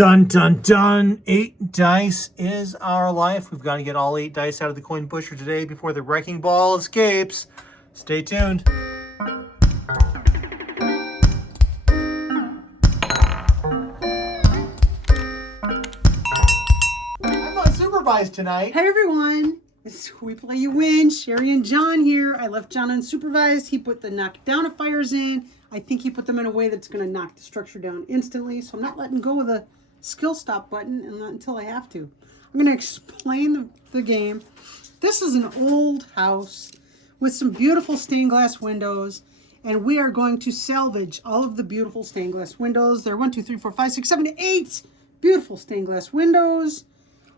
Dun, dun, dun. 8 dice is our life. We've got to get all 8 dice out of the coin pusher today before the wrecking ball escapes. Stay tuned. I'm unsupervised tonight. Hey everyone, it's We Play You Win. Sherry and John here. I left John unsupervised. He put the knockdownifiers in. I think he put them in a way that's going to knock the structure down instantly. So I'm not letting go of the skill stop button until I have to. I'm going to explain the game. This is an old house with some beautiful stained glass windows. And we are going to salvage all of the beautiful stained glass windows. There are 1, 2, 3, 4, 5, 6, 7, 8 beautiful stained glass windows.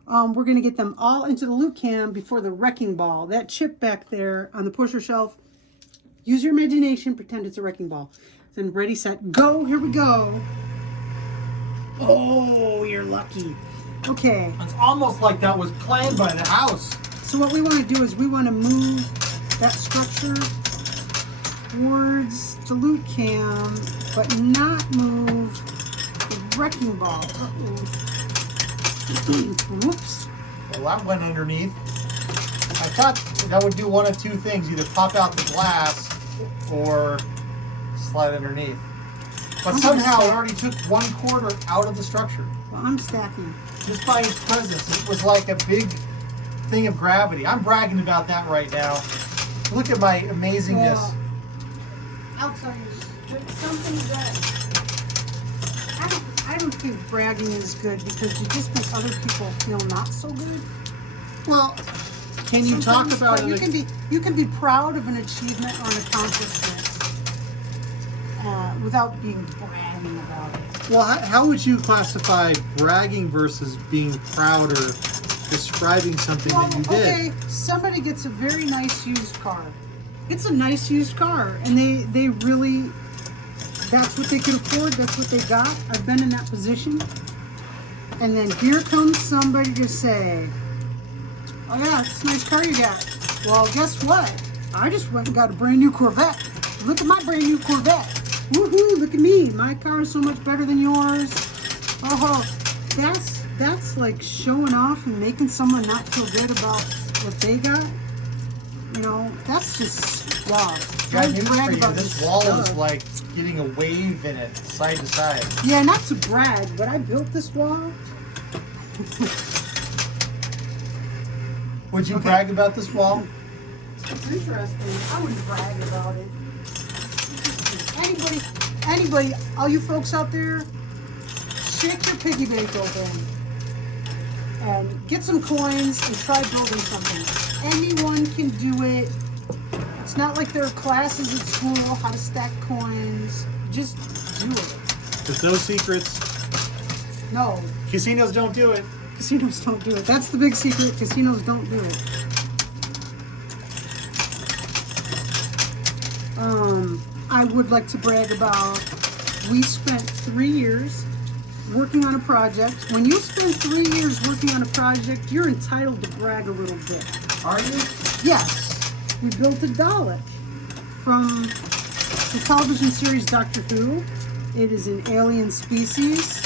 We're going to get them all into the loot cam before the wrecking ball. That chip back there on the pusher shelf. Use your imagination. Pretend it's a wrecking ball. Then ready, set, go. Here we go. Oh, you're lucky. Okay. It's almost like that was planned by the house. So what we want to do is we want to move that structure towards the loot cam, but not move the wrecking ball. Whoops. Well, that went underneath. I thought that would do one of two things, either pop out the glass or slide underneath. But somehow it already took 1/4 out of the structure. Well, I'm stacking. Just by its presence, it was like a big thing of gravity. I'm bragging about that right now. Look at my amazingness. Well, I'll tell you, there's something that I don't think bragging is good because you just make other people feel not so good. Well, can you talk about it? You can be proud of an achievement or an accomplishment without being bragging about it. Well, how would you classify bragging versus being proud or describing something that you did? Okay, somebody gets a very nice used car. It's a nice used car, and they really, that's what they can afford, that's what they got. I've been in that position. And then here comes somebody to say, oh yeah, it's a nice car you got. Well, guess what? I just went and got a brand new Corvette. Look at my brand new Corvette. Woohoo, look at me. My car is so much better than yours. Oh, that's like showing off and making someone not feel good about what they got. You know, that's just, wow. Got news for you. This wall is like getting a wave in it, side to side. Yeah, not to brag, but I built this wall. Would you brag about this wall? It's interesting. I wouldn't brag about it. Anybody, all you folks out there, shake your piggy bank open and get some coins and try building something. Anyone can do it. It's not like there are classes at school how to stack coins. Just do it. There's no secrets. No. Casinos don't do it. Casinos don't do it. That's the big secret. Casinos don't do it. I would like to brag about, we spent 3 years working on a project. When you spend 3 years working on a project, you're entitled to brag a little bit. Are you? Yes. We built a Dalek from the television series Doctor Who. It is an alien species,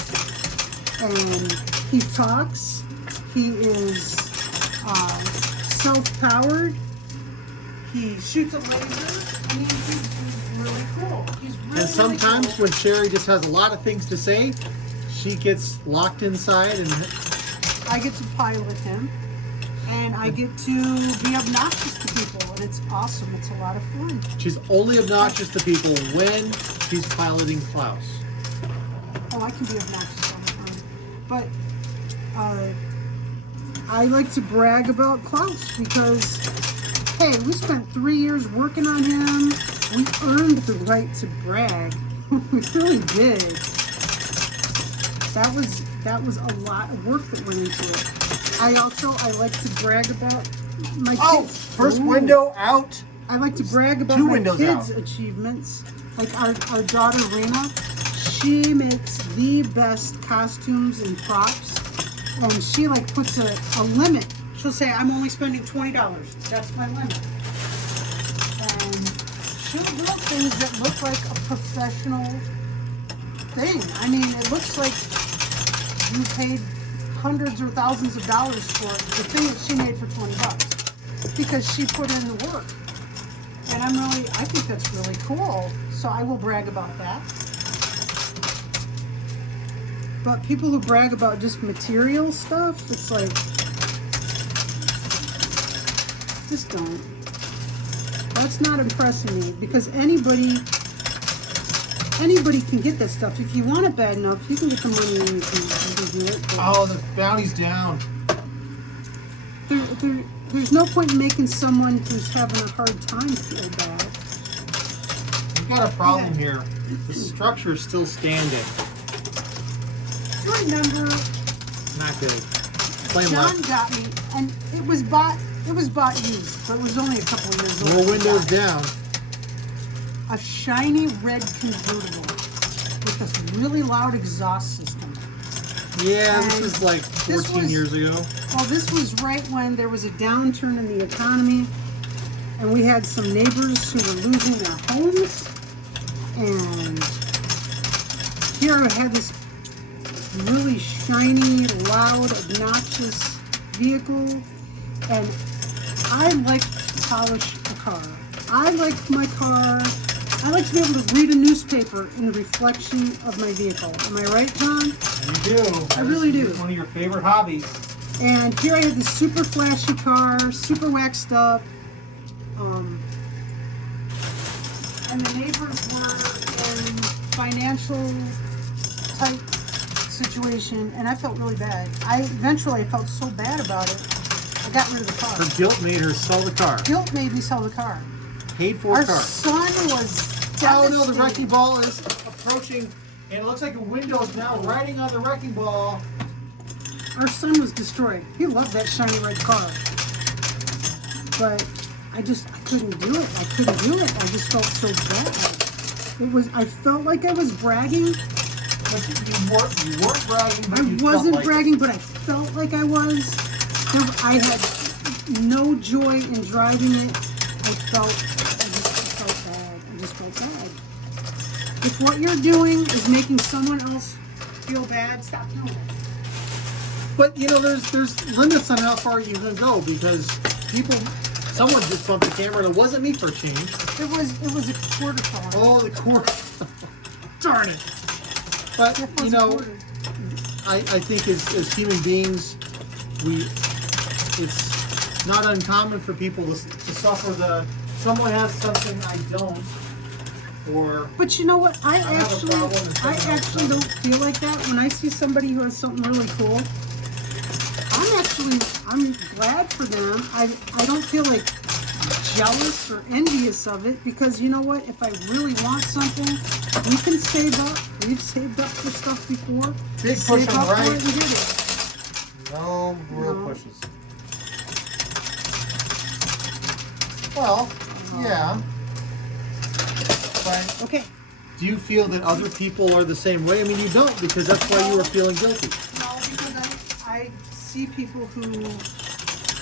and he talks. He is self-powered. He shoots a laser, and he's really cool. He's really, And sometimes really cool. when Sherry just has a lot of things to say, she gets locked inside and I get to pilot him, and I get to be obnoxious to people, and it's awesome. It's a lot of fun. she's only obnoxious to people when she's piloting Klaus. Oh, I can be obnoxious all the time. But I like to brag about Klaus because, hey, we spent 3 years working on him. We earned the right to brag. We really did. That was a lot of work that went into it. I like to brag about my kids. Oh, first window out. I like to brag about Two my windows kids' out. achievements. Like our daughter Rena, she makes the best costumes and props, and she like puts a limit. She'll say, "I'm only spending $20. That's my limit." And she'll build things that look like a professional thing. I mean, it looks like you paid hundreds or thousands of dollars for the thing that she made for $20 because she put in the work. And I think that's really cool. So I will brag about that. But people who brag about just material stuff, it's like, just don't. That's not impressing me because anybody can get that stuff. If you want it bad enough, you can get the money and you can do it. But Oh, the bounty's down. there's no point in making someone who's having a hard time feel bad. We've got a problem here. The structure is still standing. Do you remember Not good. Plain John left. got me, and it was bought used, but it was only a couple of years old. More windows down. A shiny red convertible with this really loud exhaust system. Yeah, And this is like 14 years ago. Well, this was right when there was a downturn in the economy, and we had some neighbors who were losing their homes. And here I had this really shiny, loud, obnoxious vehicle, and I like to polish a car. I like my car. I like to be able to read a newspaper in the reflection of my vehicle. Am I right, John? You do. I really do. It's one of your favorite hobbies. And here I had this super flashy car, super waxed up. And the neighbors were in financial type situation, and I felt really bad. Eventually I felt so bad about it, I got rid of the car. Her guilt made her sell the car. Guilt made me sell the car. Paid for Our car. son was Oh no, the devastated. wrecking ball is approaching, and it looks like a window is now riding on the wrecking ball. Our son was destroyed. He loved that shiny red car. But I couldn't do it. I couldn't do it. I just felt so bad. I felt like I was bragging. But you weren't bragging. But I you felt wasn't like bragging, but I felt like I was. I had no joy in driving it. I felt bad. I just felt bad. If what you're doing is making someone else feel bad, stop doing it. But you know, there's limits on how far you can go because someone just bumped the camera and it wasn't me for a change. It was a quarter car. Oh, the quarter. Darn it. But It was you a know, quarter. I think as human beings, it's not uncommon for people to suffer someone has something I don't, or But you know what? I have a problem and someone else actually don't feel like that when I see somebody who has something really cool. I'm glad for them. I don't feel like jealous or envious of it because you know what? If I really want something, we can save up. We've saved up for stuff before. Big Save push on up the for right. it and did it. no real No. pushes. Well, yeah. But Okay. do you feel that other people are the same way? I mean, you don't because that's why you were feeling guilty. No, because I see people who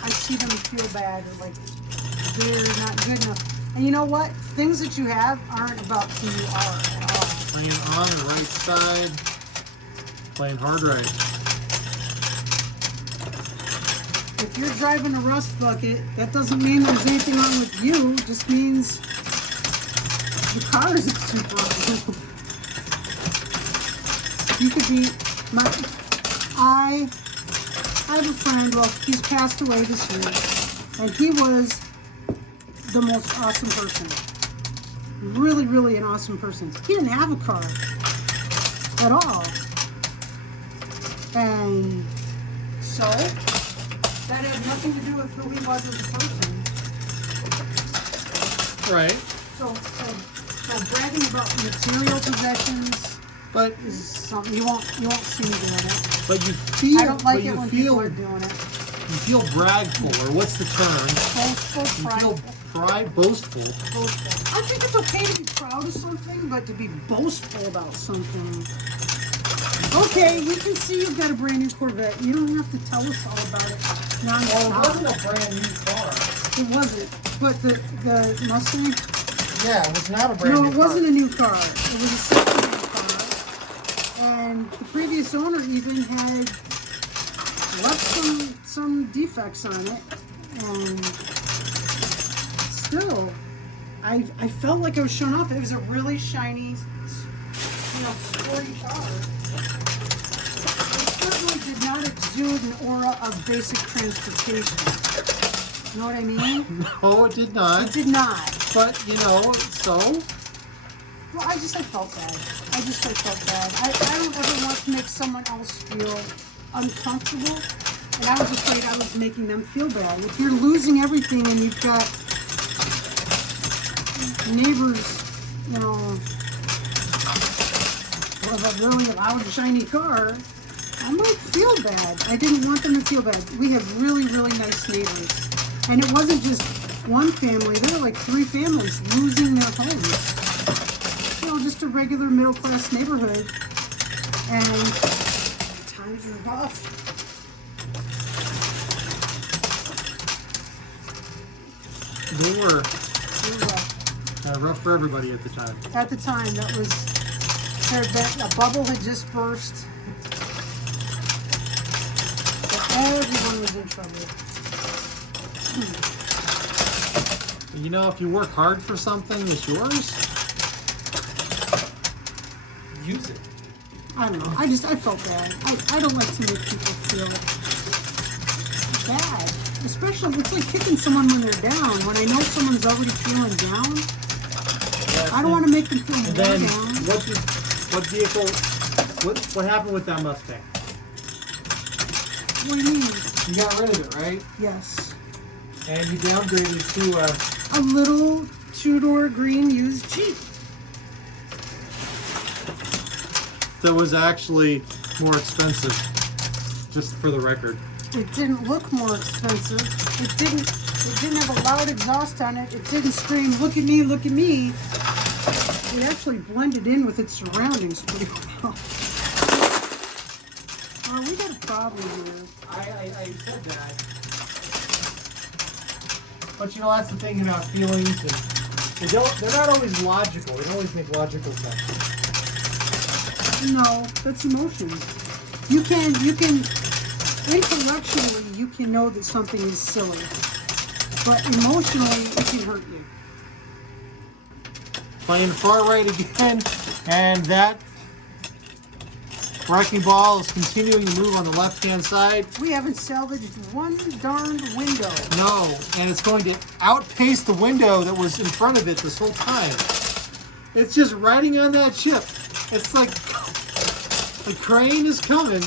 I see them feel bad or like they're not good enough. And you know what? Things that you have aren't about who you are at all. Playing on the right side, playing hard right. If you're driving a rust bucket, that doesn't mean there's anything wrong with you. It just means the car isn't super awesome. You could be I have a friend, well, he's passed away this year, and he was the most awesome person. Really, really an awesome person. He didn't have a car at all. And so, that had nothing to do with who he was as a person. Right. So bragging about material possessions But is something you won't see me doing it. but you feel I don't like but it you when people feel are doing it. you feel bragful, or what's the term? Boastful, You feel prideful. boastful. Boastful. I think it's okay to be proud of something, but to be boastful about something. Okay, we can see you've got a brand new Corvette. You don't have to tell us all about it. Well, it Non-stop. wasn't a brand new car. It wasn't. But the Mustang? Yeah, it was not a brand No, new it car. wasn't a new car. It was a second-hand car. And And the previous owner even had left some defects on it, and still, I felt like I was showing off. It was a really shiny, sporty car. It certainly did not exude an aura of basic transportation. You know what I mean? No, it did not. It did not. But, so? Well, I felt bad. I felt bad. I don't ever want to make someone else feel uncomfortable, and I was afraid I was making them feel bad. If you're losing everything and you've got neighbors, with a really loud, shiny car, I might feel bad. I didn't want them to feel bad. We have really, really nice neighbors. And it wasn't just one family. There were like 3 families losing their homes. Just a regular middle-class neighborhood. And times were rough. They were Rough. rough for everybody at the time. At the time, a bubble had just burst. But everyone was in trouble. If you work hard for something that's yours, use it. I don't know. I felt bad. I don't like to make people feel bad. Especially, it's like kicking someone when they're down. When I know someone's already feeling down, I don't want to make them feel more then, down. what vehicle, what happened with that Mustang? What do you mean? You got rid of it, right? Yes. And you downgraded to A little 2-door green used Jeep. that was actually more expensive, just for the record. It didn't look more expensive. It didn't have a loud exhaust on it. It didn't scream, "Look at me, look at me." It actually blended in with its surroundings pretty well. Oh, we got a problem here. I said that. But that's the thing about feelings, and they're not always logical. They don't always make logical sense. No, that's emotions. You can intellectually you can know that something is silly, but emotionally it can hurt you. Playing far right again, and that wrecking ball is continuing to move on the left-hand side. We haven't salvaged one darned window. No, and it's going to outpace the window that was in front of it this whole time. It's just riding on that chip. It's like the crane is coming.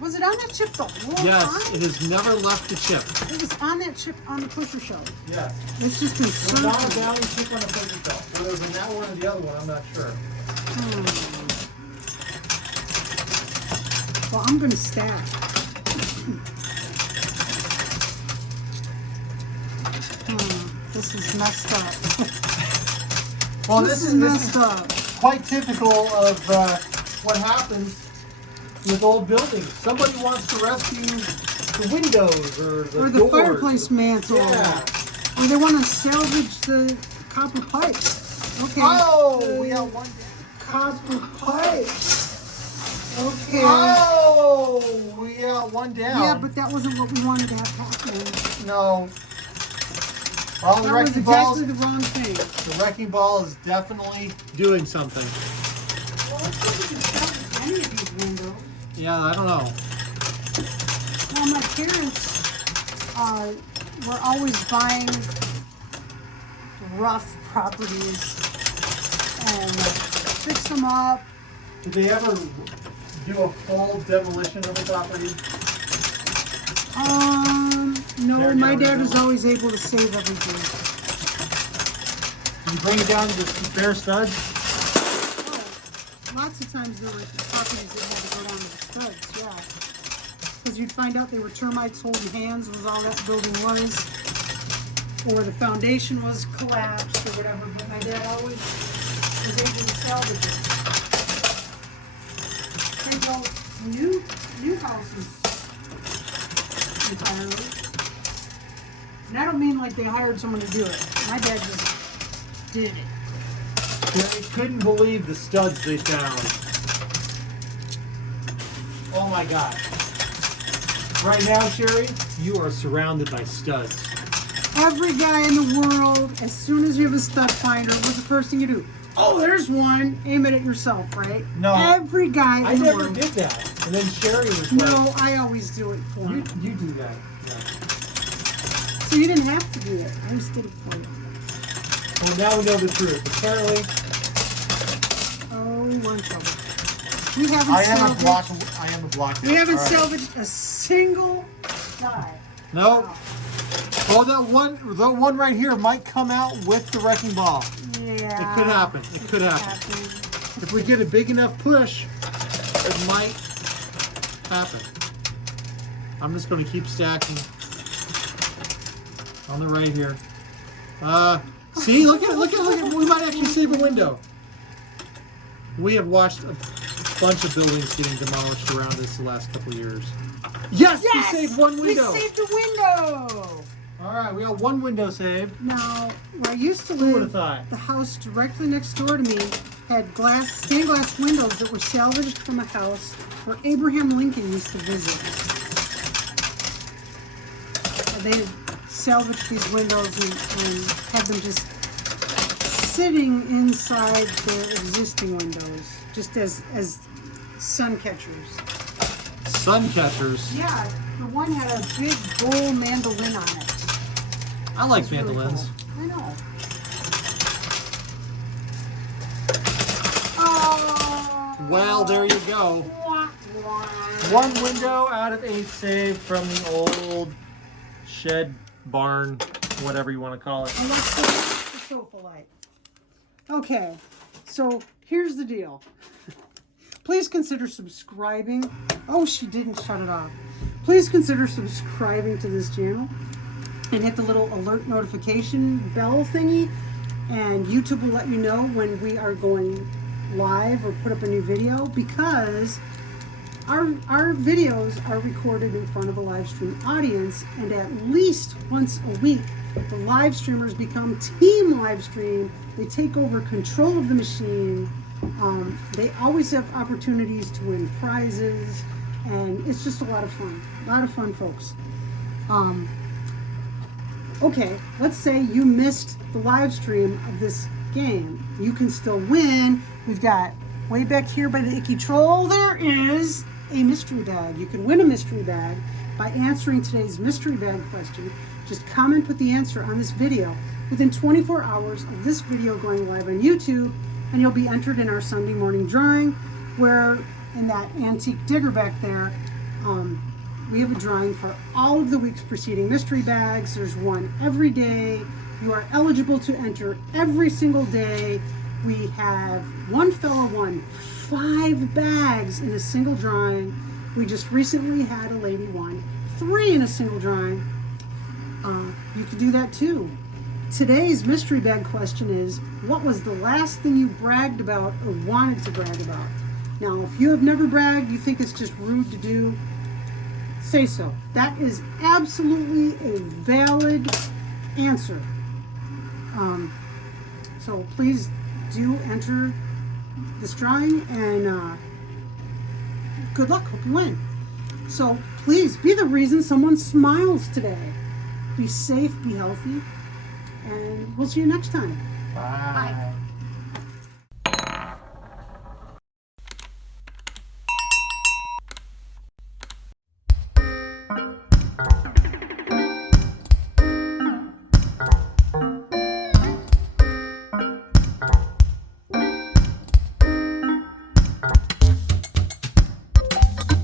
Was it on that chip the whole Yes, time? it has never left the chip. It was on that chip on the pusher shelf. Yes. It's just been There's not a circling. Downing chip on the pusher shelf. Whether it was in that one or the other one, I'm not sure. Well, I'm going to stack. This is messed up. Well, This is messed up. quite typical of what happens with old buildings. Somebody wants to rescue the windows or the Or the doors. fireplace mantle. Yeah. Or they want to salvage the copper pipes. Okay. Oh, we got one down. Copper pipes. Okay. Oh, we got one down. Yeah, but that wasn't what we wanted to have happen. No. Well, the That was wrecking ball. exactly the wrong thing. The wrecking ball is definitely doing something. Well, let's see if we can salvage any of these windows. Yeah, I don't know. Well, my parents were always buying rough properties and fix them up. Did they ever do a full demolition of the property? No, They're my down dad to was the- always able to save everything. Did you bring it down to the bare studs? Lots of times there were properties that had to go down to the studs, yeah. Because you'd find out they were termites holding hands was all that building was. Or the foundation was collapsed or whatever, but my dad always was able to salvage it. They built new houses entirely. And I don't mean like they hired someone to do it. My dad just did it. They couldn't believe the studs they found. I got. Right now, Sherry, you are surrounded by studs. Every guy in the world, as soon as you have a stud finder, what's the first thing you do? Oh, there's one. Aim it at yourself, right? No. Every guy I in the never world. did that. And then Sherry was No, like, I always do it for you you. do that. Yeah. So you didn't have to do it. I just did it for you. Well, now we know the truth. Apparently, Oh, we want trouble. We haven't I am a salvaged. block. We haven't All right. salvaged a single die. No. Oh, that one right here might come out with the wrecking ball. Yeah. It could happen. It could happen. If we get a big enough push, it might happen. I'm just going to keep stacking on the right here. See, look at it. We might actually save a window. We have watched a bunch of buildings getting demolished around us the last couple of years. Yes, we saved one window. We saved a window. All right, we got one window saved. Now, where I used to Who would have live, thought? the house directly next door to me had stained glass windows that were salvaged from a house where Abraham Lincoln used to visit. They salvaged these windows and had them just sitting inside their existing windows, just as sun catchers. Sun catchers. Yeah, the one had a big gold mandolin on it. I like It's really mandolins. cool. I know. Oh. Well, there you go. One window out of 8 saved from the old shed, barn, whatever you want to call it. And that's the sofa light. Okay, so here's the deal. Please consider subscribing. Oh, she didn't shut it off. Please consider subscribing to this channel and hit the little alert notification bell thingy, and YouTube will let you know when we are going live or put up a new video, because our videos are recorded in front of a live stream audience, and at least once a week the live streamers become team live stream. They take over control of the machine. They always have opportunities to win prizes, and it's just a lot of fun. A lot of fun, folks. Okay, let's say you missed the live stream of this game. You can still win. We've got, way back here by the Icky Troll, there is a mystery bag. You can win a mystery bag by answering today's mystery bag question. Just comment with the answer on this video within 24 hours of this video going live on YouTube, and you'll be entered in our Sunday morning drawing, where in that antique digger back there, we have a drawing for all of the week's preceding mystery bags. There's one every day. You are eligible to enter every single day. We have one fellow won 5 bags in a single drawing. We just recently had a lady won 3 in a single drawing. You can do that too. Today's mystery bag question is, what was the last thing you bragged about or wanted to brag about? Now, if you have never bragged, you think it's just rude to do, say so. That is absolutely a valid answer. So please do enter this drawing, and good luck. Hope you win. So please be the reason someone smiles today. Be safe, be healthy, and we'll see you next time. Bye. Bye.